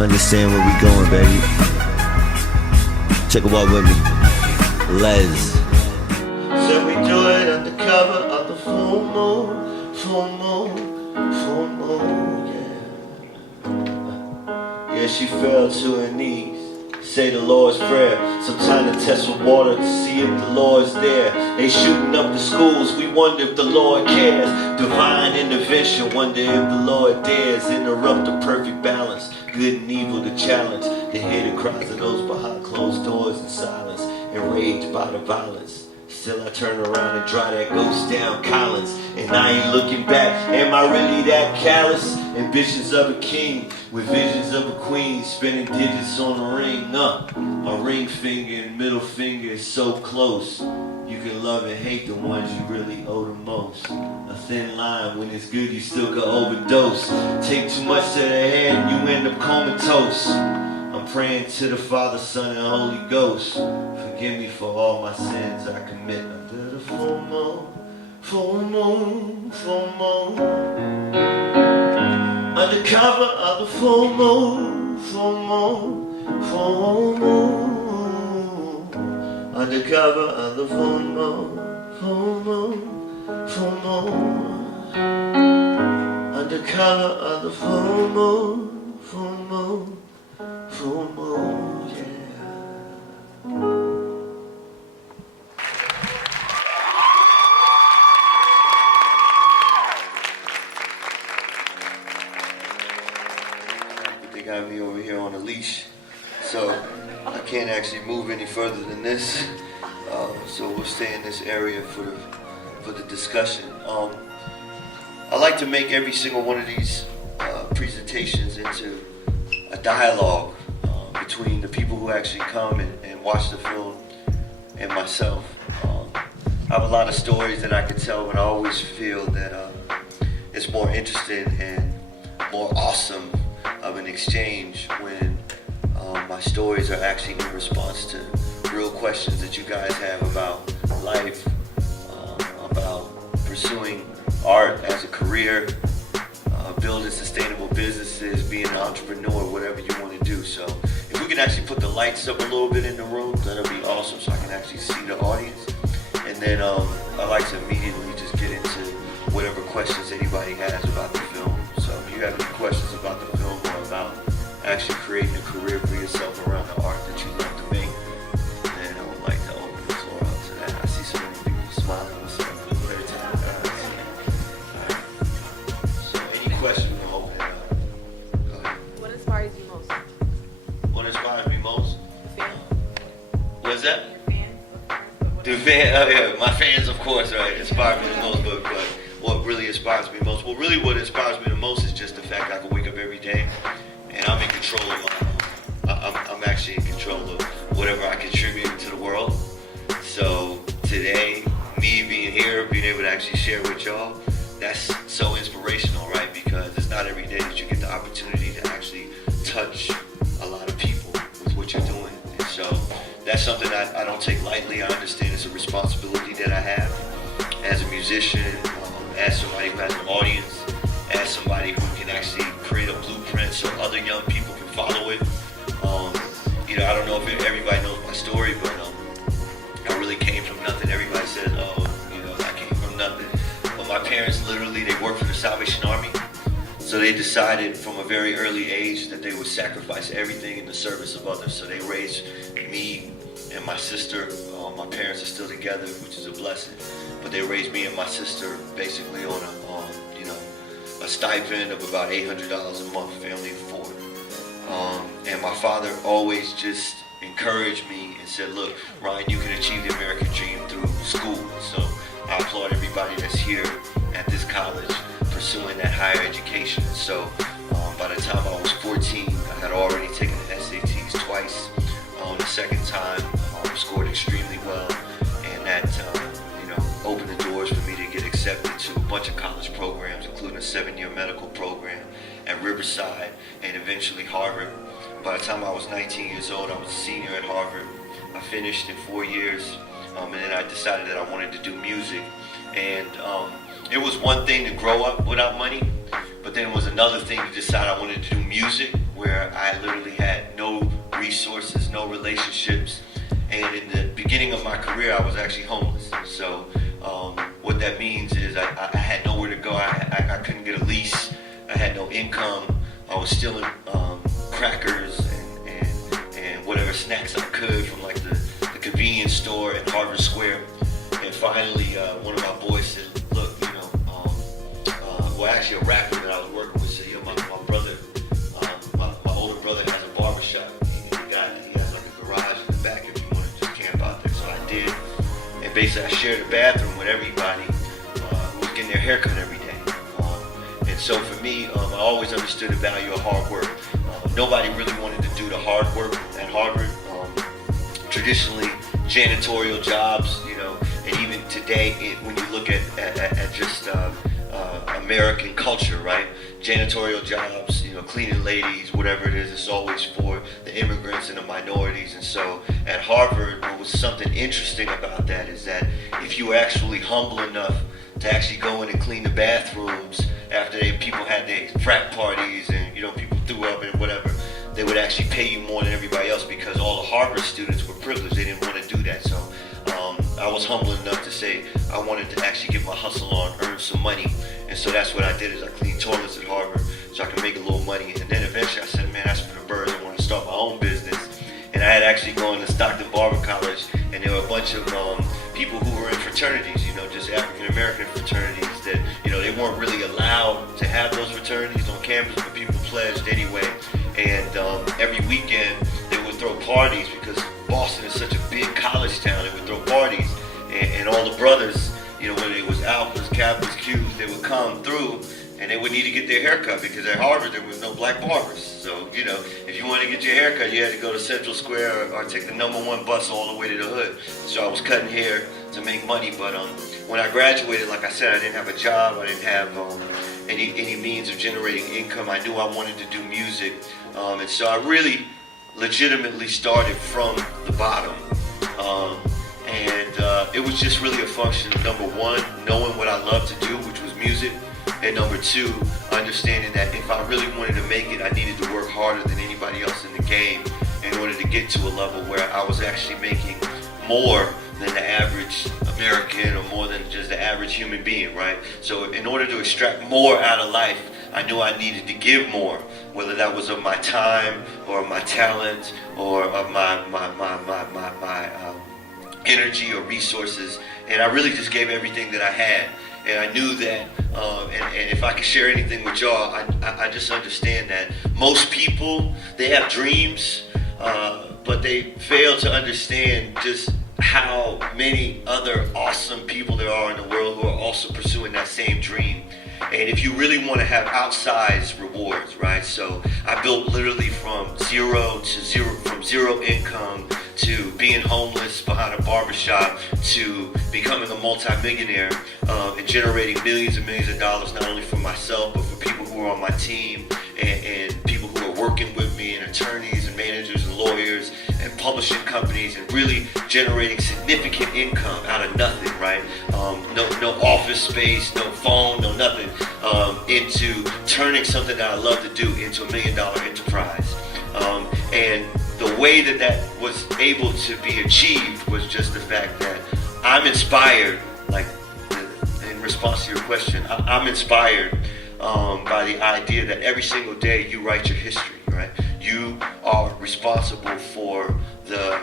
Understand where we going, baby. Check it out with me. Les. So we do it under cover of the full moon, full moon, full moon, yeah. Yeah, she fell to her knees, say the Lord's Prayer. Some time to test with water to see if the Lord's there. They shooting up the schools, we wonder if the Lord cares. Divine intervention, wonder if the Lord dares interrupt the perfect balance. Good and evil to challenge, to hear the cries of those behind closed doors in silence, enraged by the violence. Still I turn around and draw that ghost down Collins, and I ain't looking back. Am I really that callous? Ambitions of a king with visions of a queen, spinning digits on a ring. My ring finger and middle finger is so close. You can love and hate the ones you really owe the most. A thin line, when it's good you still can overdose. Take too much to the head and you end up comatose. I'm praying to the Father, Son, and Holy Ghost. Forgive me for all my sins I commit under the full moon, full moon, full moon. Under cover of the full moon, full moon, full moon. Under cover of the full moon, full moon, full moon. Under cover of the full moon, full moon. Full moon, yeah. They got me over here on a leash, so I can't actually move any further than this. So we'll stay in this area for the discussion. I like to make every single one of these presentations into a dialogue between the people who actually come and watch the film and myself. I have a lot of stories that I can tell, but I always feel that it's more interesting and more awesome of an exchange when my stories are actually in response to real questions that you guys have about life, about pursuing art as a career, building sustainable businesses, being an entrepreneur, whatever you want to do. So if we can actually put the lights up a little bit in the room, that'll be awesome so I can actually see the audience. And then I like to immediately just get into whatever questions anybody has about the film. So if you have any questions about the film or about actually creating a career for yourself around the art that you love to make, then I would like to open the floor up to that. I see so many people smiling. So clear to my eyes. So any question, we'll open it up. Go ahead. What inspires you most? What inspires me most? The fan? What's that? Your fans? The fan, oh yeah, my fans, of course, right, inspire me the most, but what really inspires me most? Well, really what inspires me the most is just the fact I can wake up every day and I'm in control of I'm actually in control of whatever I contribute to the world. So today, me being here, being able to actually share with y'all, that's so inspirational, right? Because it's not every day that you get the opportunity to actually touch a lot of people with what you're doing. And so that's something I don't take lightly. I understand it's a responsibility that I have as a musician, as somebody who has an audience, as somebody who can actually create a blueprint so other young people can follow it. I don't know if everybody knows my story, but I really came from nothing. Everybody says, I came from nothing. But my parents literally, they worked for the Salvation Army. So they decided from a very early age that they would sacrifice everything in the service of others. So they raised me and my sister. My parents are still together, which is a blessing. But they raised me and my sister basically on a stipend of about $800 a month, family of four. And my father always just encouraged me and said, look, Ryan, you can achieve the American dream through school. So I applaud everybody that's here at this college pursuing that higher education. So by the time I was 14, I had already taken the SATs twice. The second time, scored extremely well, and that opened the doors for me to get accepted to a bunch of college programs, including a 7-year medical program at Riverside and eventually Harvard. By the time I was 19 years old, I was a senior at Harvard. I finished in 4 years, and then I decided that I wanted to do music. And it was one thing to grow up without money, but But then it was another thing to decide I wanted to do music, where I literally had no resources, no relationships. And in the beginning of my career, I was actually homeless. So what that means is I had nowhere to go. I couldn't get a lease. I had no income. I was stealing crackers and whatever snacks I could from like the convenience store at Harvard Square. And finally, one of my boys said, look, well, actually a rapper that I was working with said, my brother, my older brother has a barbershop. He has like a garage in the back if you want to just camp out there. So I did. And basically I shared a bathroom with everybody who was getting their haircut every day. And so for me, I always understood the value of hard work. Nobody really wanted to do the hard work at Harvard. Traditionally, janitorial jobs, and even today, when you look at just American culture, right? Janitorial jobs, cleaning ladies, whatever it is, it's always for the immigrants and the minorities. And so at Harvard, what was something interesting about that is that if you were actually humble enough to actually go in and clean the bathrooms after people had their frat parties and people threw up and whatever, they would actually pay you more than everybody else because all the Harvard students were privileged. They didn't want to do that. So I was humble enough to say I wanted to actually get my hustle on, earn some money. And so that's what I did is I cleaned toilets at Harvard so I could make a little money. And then eventually I said, man, that's for the birds. I want to start my own business. And I had actually gone to Stockton Barber College, and there were a bunch of people who were in fraternities, just African-American fraternities that, they weren't really allowed to have those fraternities on campus, but people pledged anyway. And every weekend they would throw parties because Boston is such a big college town. They would throw parties, and all the brothers, whether it was alphas, kappas, Qs, they would come through and they would need to get their haircut because at Harvard there was no black barbers. So, if you wanted to get your haircut, you had to go to Central Square or take the #1 bus all the way to the hood. So I was cutting hair to make money, but when I graduated, like I said, I didn't have a job. I didn't have any means of generating income. I knew I wanted to do music, and so I really legitimately started from the bottom. And it was just really a function of, number one, knowing what I love to do, which was music, and number two, understanding that if I really wanted to make it, I needed to work harder than anybody else in the game in order to get to a level where I was actually making more than the average American or more than just the average human being, right? So in order to extract more out of life, I knew I needed to give more, whether that was of my time or my talent or of my energy or resources. And I really just gave everything that I had. And I knew that, and if I could share anything with y'all, I just understand that most people, they have dreams, but they fail to understand just how many other awesome people there are in the world who are also pursuing that same dream. And if you really want to have outsized rewards, right? So I built literally from zero income to being homeless behind a barbershop to becoming a multi-millionaire and generating millions and millions of dollars, not only for myself, but for people who are on my team and people who are working with me, and attorneys and managers and lawyers and publishing companies, and really generating significant income out of nothing, right? No office space, no phone, no nothing, into turning something that I love to do into $1 million enterprise. And the way that was able to be achieved was just the fact that I'm inspired, like in response to your question, I'm inspired by the idea that every single day you write your history, right? You are responsible for the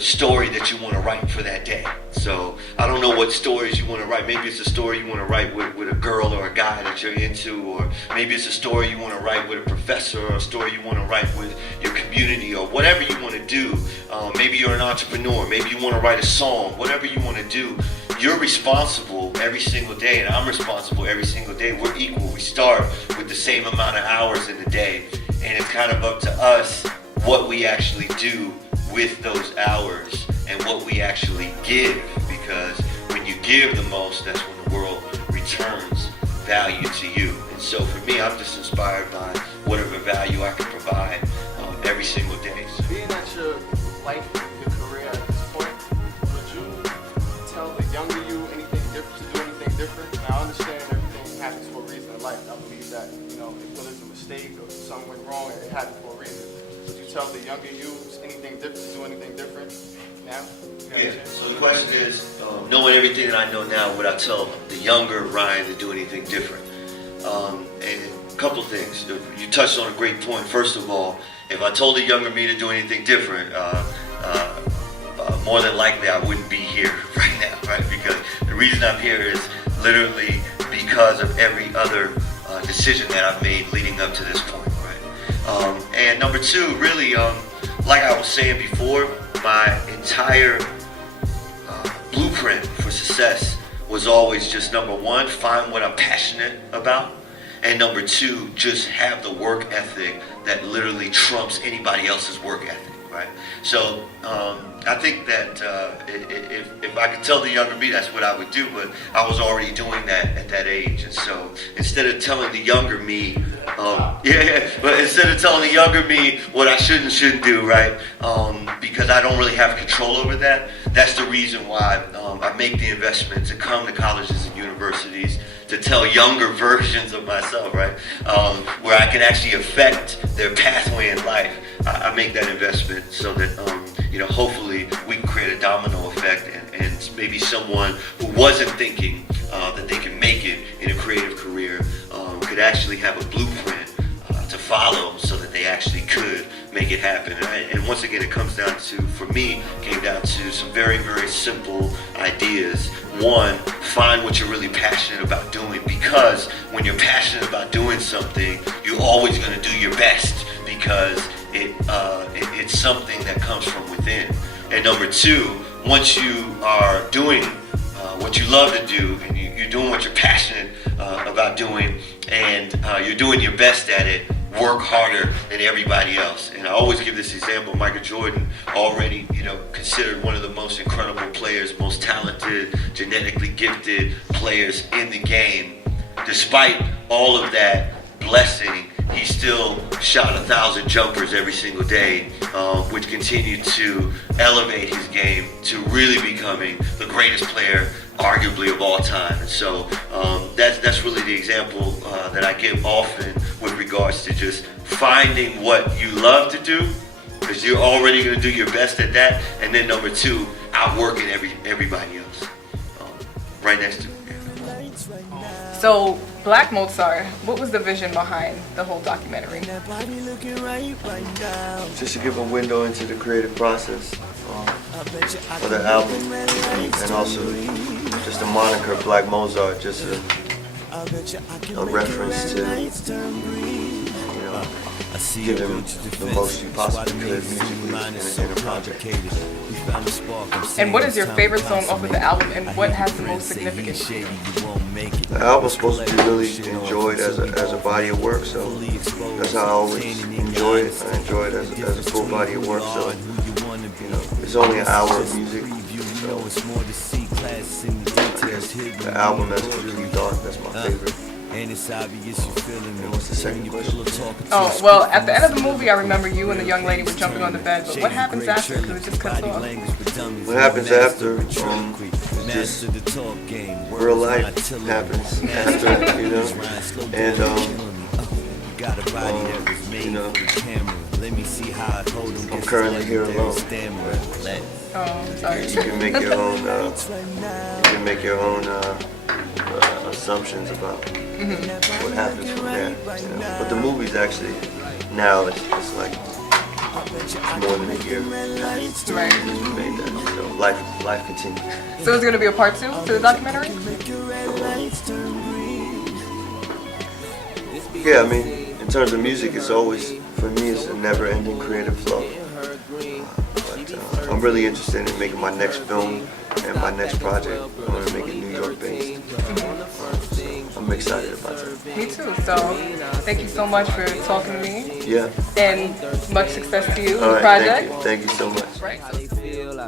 story that you want to write for that day. So I don't know what stories you want to write. Maybe it's a story you want to write with a girl or a guy that you're into, or maybe it's a story you want to write with a professor, or a story you want to write with your community, or whatever you want to do. Maybe you're an entrepreneur. Maybe you want to write a song. Whatever you want to do, you're responsible every single day, and I'm responsible every single day. We're equal. We start with the same amount of hours in the day, and it's kind of up to us what we actually do with those hours and what we actually give, because when you give the most, that's when the world returns value to you. And so for me, I'm just inspired by whatever value I can provide every single day. So. Being at your life, your career at this point, would you tell the younger you anything different, to do anything different? Now I understand everything happens for a reason. life. I believe that, you know, whether it's a mistake or something went wrong, it happened for a reason. Would you tell the younger you anything different, to do anything different now? Yeah, so the question is, knowing everything that I know now, would I tell the younger Ryan to do anything different? And a couple of things. You touched on a great point. First of all, if I told the younger me to do anything different, more than likely I wouldn't be here right now, right? Because the reason I'm here is literally because of every other decision that I've made leading up to this point, right? And number two, really, like I was saying before, my entire blueprint for success was always just number one, find what I'm passionate about, and number two, just have the work ethic that literally trumps anybody else's work ethic, right? So I think that if I could tell the younger me, that's what I would do, but I was already doing that at that age. And so instead of telling the younger me, but instead of telling the younger me what I shouldn't do, right? Because I don't really have control over that. That's the reason why I make the investment to come to colleges and universities to tell younger versions of myself, right? Where I can actually affect their pathway in life. I make that investment so that, hopefully we can create a domino effect and maybe someone who wasn't thinking that they can make it in a creative career could actually have a blueprint to follow so that they actually could make it happen. And once again, it comes down to, for me, came down to some very, very simple ideas. One, find what you're really passionate about doing, because when you're passionate about doing something, you're always going to do your best because it's something that comes from within. And number two, once you are doing what you love to do, and you're doing what you're passionate about doing, and you're doing your best at it, work harder than everybody else. And I always give this example. Michael Jordan, already considered one of the most incredible players, most talented, genetically gifted players in the game. Despite all of that blessing, he still shot 1,000 jumpers every single day, which continued to elevate his game to really becoming the greatest player arguably of all time. And so that's really the example that I give often with regards to just finding what you love to do, because you're already going to do your best at that. And then number two, outworking everybody else right next to you. So, Black Motzart, what was the vision behind the whole documentary? Just to give a window into the creative process for the album, and also just the moniker Black Motzart, just a reference to give him the most you possibly could musically in a project. And what is your favorite song off of the album, and what has the most significance to you? The album's supposed to be really enjoyed as a body of work, so that's how I always enjoy it. I enjoy it as a full body of work, so it's only an hour of music, so I guess the album as complete thought, that's my favorite. And what's the second question? Oh, well, at the end of the movie, I remember you and the young lady were jumping on the bed, but what happens after? Because it just cuts off. What happens after, just real life happens after, and, I'm currently here alone. Oh, sorry. You can make your own, assumptions about what happens from there, But the movie's actually, now it's like, it's more than a year. Right. We made that, so life continues. So is there going to be a part 2 to the documentary? Yeah, I mean, in terms of music, it's always, for me, it's a never-ending creative flow. But I'm really interested in making my next film and my next project. I want to make it New York-based. I'm excited about that. Me too. So thank you so much for talking to me. Yeah. And much success to you in All the right, project. Thank you so much. Right. I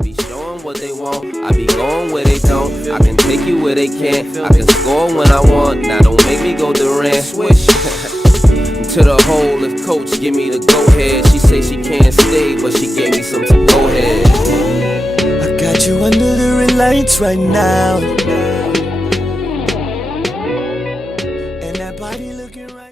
be showing what they want, I be going where they don't. I can take you where they can't, I can score when I want. Now don't make me go Durant, switch to the hole if coach give me the go-ahead. She say she can't stay, but she gave me some to go ahead. I got you under the red lights right now. And that body looking right.